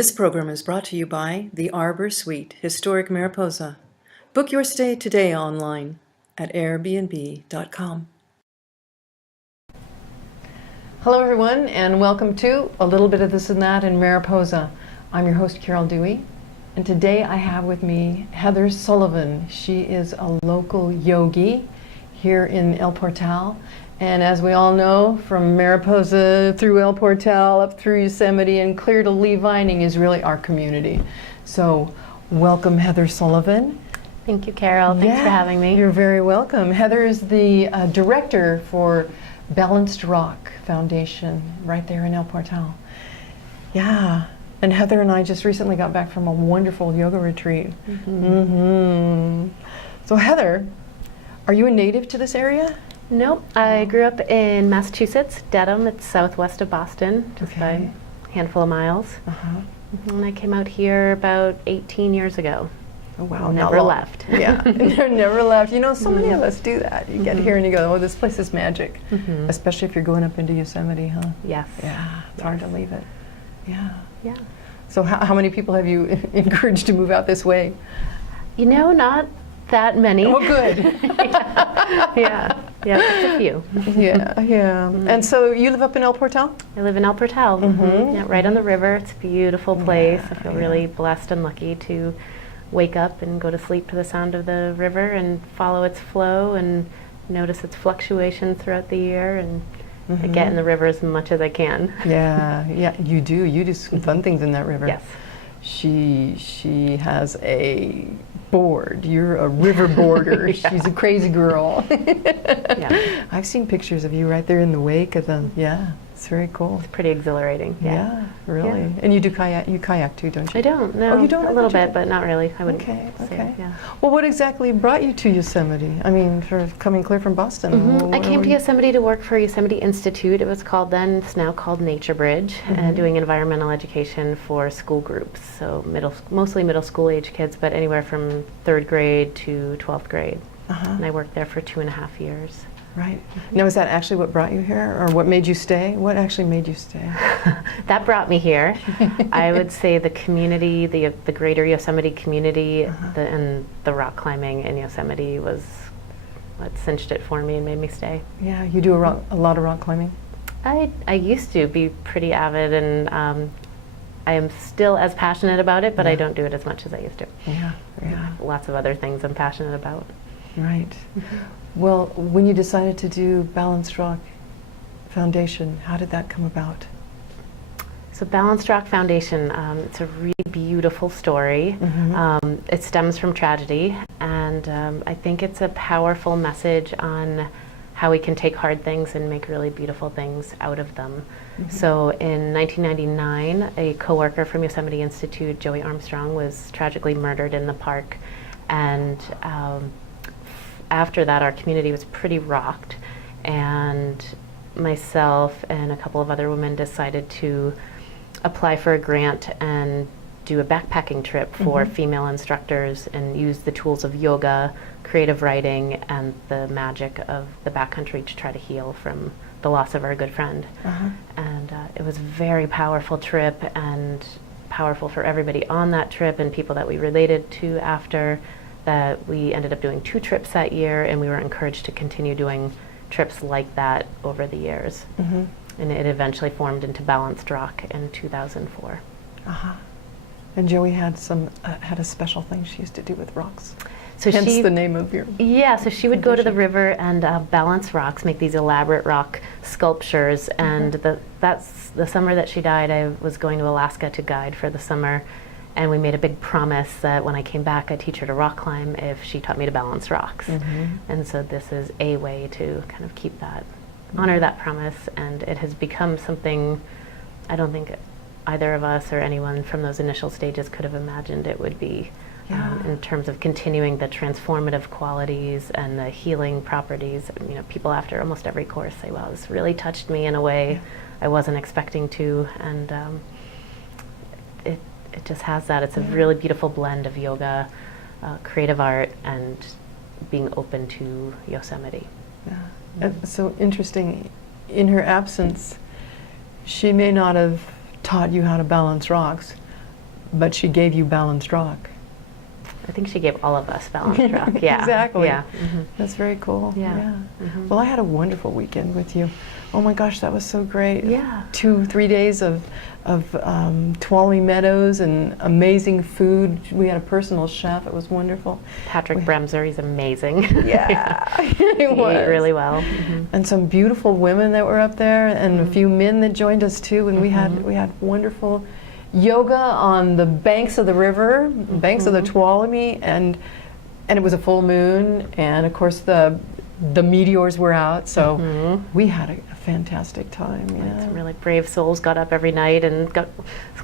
This program is brought to you by the Arbor Suite, Historic Mariposa. Book your stay today online at airbnb.com. Hello everyone, and welcome to A Little Bit of This and That in Mariposa. I'm your host, Carol Dewey, and today I have with me Heather Sullivan. She is a local yogi here in El Portal. And as we all know, from Mariposa through El Portal, up through Yosemite, and clear to Lee Vining is really our community. So welcome, Heather Sullivan. Thank you, Carol. Thanks for having me. You're very welcome. Heather is the director for Balanced Rock Foundation right there in El Portal. Yeah. And Heather and I just recently got back from a wonderful yoga retreat. So Heather, are you a native to this area? Nope. I grew up in Massachusetts, Dedham. It's southwest of Boston, just by a handful of miles. And I came out here about 18 years ago. Oh, wow. Never left. Yeah, never left. You know, so many of us do that. You get here and you go, oh, this place is magic. Especially if you're going up into Yosemite, huh? Yes. Yeah, it's hard to leave it. Yeah. Yeah. So how many people have you encouraged to move out this way? You know, not that many. Oh, good. Yeah, just a few. Yeah. And so you live up in El Portal? I live in El Portal, yeah, right on the river. It's a beautiful place. I feel really blessed and lucky to wake up and go to sleep to the sound of the river and follow its flow and notice its fluctuations throughout the year, and I get in the river as much as I can. Yeah, you do. You do some fun things in that river. Yes. She has a board. You're a river boarder. She's a crazy girl. I've seen pictures of you right there in the wake of them. Yeah, it's very cool. It's pretty exhilarating. Yeah, really. Yeah. And you do kayak. You kayak too, don't you? I don't. No. Oh, you don't? A little bit, but not really. I wouldn't. Okay. Yeah. Well, what exactly brought you to Yosemite? I mean, for coming clear from Boston. I came to Yosemite to work for Yosemite Institute. It was called then. It's now called Nature Bridge, doing environmental education for school groups. So mostly middle school age kids, but anywhere from 3rd grade to 12th grade. And I worked there for 2.5 years. Right. Now, is that actually what brought you here, or what made you stay? What actually made you stay? That brought me here. I would say the community, the greater Yosemite community, and the rock climbing in Yosemite was what cinched it for me and made me stay. Yeah, you do a lot of rock climbing? I used to be pretty avid, and I am still as passionate about it, but I don't do it as much as I used to. Yeah. Lots of other things I'm passionate about. Right. Well, when you decided to do Balanced Rock Foundation, how did that come about? So Balanced Rock Foundation, it's a really beautiful story. It stems from tragedy, and I think it's a powerful message on how we can take hard things and make really beautiful things out of them. So in 1999, a coworker from Yosemite Institute, Joey Armstrong, was tragically murdered in the park, and after that, our community was pretty rocked, and myself and a couple of other women decided to apply for a grant and do a backpacking trip for female instructors and use the tools of yoga, creative writing, and the magic of the backcountry to try to heal from the loss of our good friend. And it was a very powerful trip, and powerful for everybody on that trip and people that we related to after. That we ended up doing 2 trips that year, and we were encouraged to continue doing trips like that over the years. And it eventually formed into Balanced Rock in 2004. And Joey had a special thing she used to do with rocks. So hence the name of your so she would go to the river and balance rocks, make these elaborate rock sculptures. And that's the summer that she died. I was going to Alaska to guide for the summer. And we made a big promise that when I came back, I'd teach her to rock climb if she taught me to balance rocks. And so this is a way to kind of keep that, honor that promise. And it has become something I don't think either of us or anyone from those initial stages could have imagined it would be, in terms of continuing the transformative qualities and the healing properties. You know, people after almost every course say, wow, this really touched me in a way I wasn't expecting to. And it just has that. It's a really beautiful blend of yoga, creative art, and being open to Yosemite. So interesting. In her absence, she may not have taught you how to balance rocks, but she gave you balanced rock. I think she gave all of us balanced rock. Yeah. Exactly. Yeah. That's very cool. Yeah. Well, I had a wonderful weekend with you. Oh my gosh, that was so great. Yeah. 2-3 days of Tuolumne Meadows and amazing food. We had a personal chef. It was wonderful. Patrick Bremser, he's amazing. Yeah, he He was. ate really well. And some beautiful women that were up there, and a few men that joined us too. And we had wonderful yoga on the banks of the river, banks of the Tuolumne, and it was a full moon, and of course the meteors were out, so we had a fantastic time. Yeah. Some really brave souls got up every night and got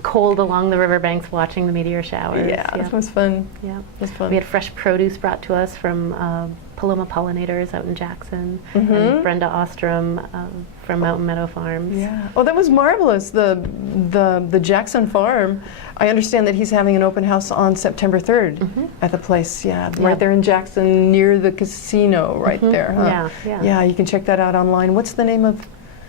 cold along the riverbanks watching the meteor showers. Yeah, it was fun. Yeah, it was fun. We had fresh produce brought to us from Paloma Pollinators out in Jackson, and Brenda Ostrom from Mountain Meadow Farms. Yeah. Oh, that was marvelous. The Jackson farm. I understand that he's having an open house on September 3rd at the place. Yeah, right there in Jackson, near the casino, right there. Huh? Yeah. Yeah, you can check that out online. What's the name of?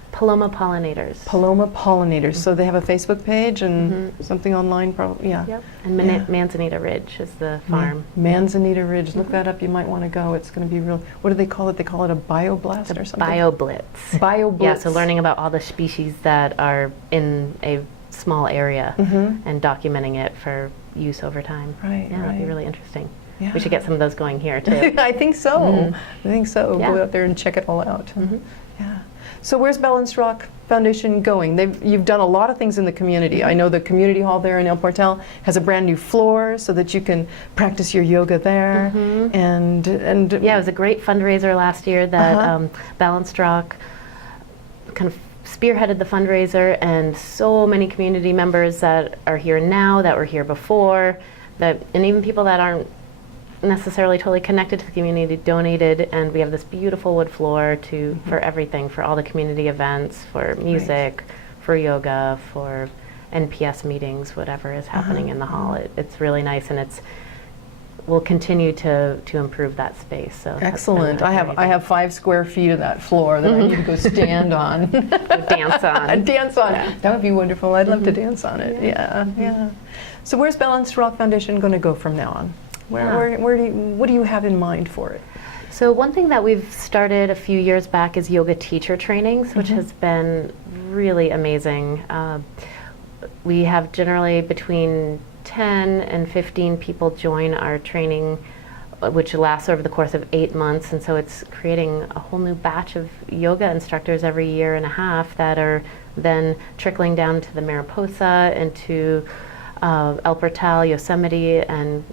Paloma Pollinators. Paloma Pollinators. So they have a Facebook page and something online, probably. Yeah. Yep. And Manzanita Ridge is the farm. Manzanita Ridge. Look that up. You might want to go. It's going to be real. What do they call it? They call it a bioblast or something. BioBlitz. BioBlitz. Yeah. So learning about all the species that are in a small area and documenting it for use over time. Right. Yeah, that'd be really interesting. Yeah. We should get some of those going here too. I think so. I think so. Yeah. Go out there and check it all out. Yeah. So where's Balanced Rock Foundation going? You've done a lot of things in the community. I know the community hall there in El Portal has a brand new floor so that you can practice your yoga there. And yeah, it was a great fundraiser last year that Balanced Rock kind of spearheaded the fundraiser, and so many community members that are here now, that were here before, and even people that aren't necessarily totally connected to the community donated, and we have this beautiful wood floor for everything, for all the community events, for music, for yoga, for NPS meetings, whatever is happening in the hall. It's really nice, and we'll continue to improve that space. So excellent. I have 5 square feet of that floor that I need to go stand on. Dance on. Dance on. Yeah. That would be wonderful. I'd love to dance on it. Yeah. So where's Balanced Rock Foundation going to go from now on? What do you have in mind for it? So one thing that we've started a few years back is yoga teacher trainings, which has been really amazing. We have generally between 10 and 15 people join our training, which lasts over the course of 8 months, and so it's creating a whole new batch of yoga instructors every year and a half that are then trickling down to the Mariposa and to El Portal, Yosemite, and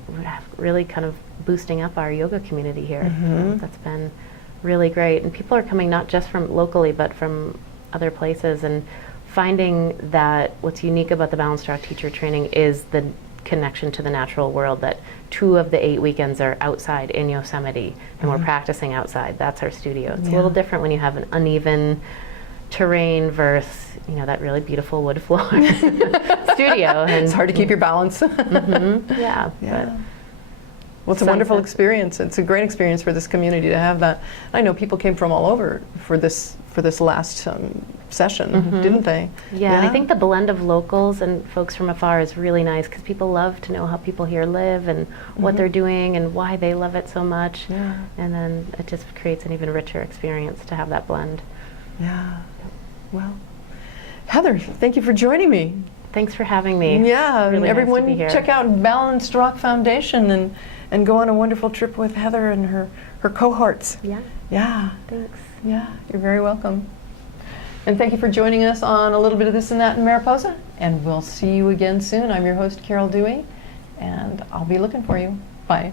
really kind of boosting up our yoga community here. That's been really great, and people are coming not just from locally but from other places, and finding that what's unique about the Balanced Rock teacher training is the connection to the natural world, that 2 of the 8 weekends are outside in Yosemite, and we're practicing outside. That's our studio. It's a little different when you have an uneven terrain versus that really beautiful wood floor studio. And it's hard to keep your balance. Yeah. Well, it's a wonderful experience. It's a great experience for this community to have that. I know people came from all over for this last session, didn't they? Yeah, and I think the blend of locals and folks from afar is really nice, because people love to know how people here live and what they're doing and why they love it so much. Yeah. And then it just creates an even richer experience to have that blend. Yeah. Well, Heather, thank you for joining me. Thanks for having me. Yeah, really everyone nice to be here. check out Balanced Rock Foundation and go on a wonderful trip with Heather and her cohorts. Yeah. Yeah. Thanks. Yeah, you're very welcome. And thank you for joining us on A Little Bit of This and That in Mariposa. And we'll see you again soon. I'm your host, Carol Dewey, and I'll be looking for you. Bye.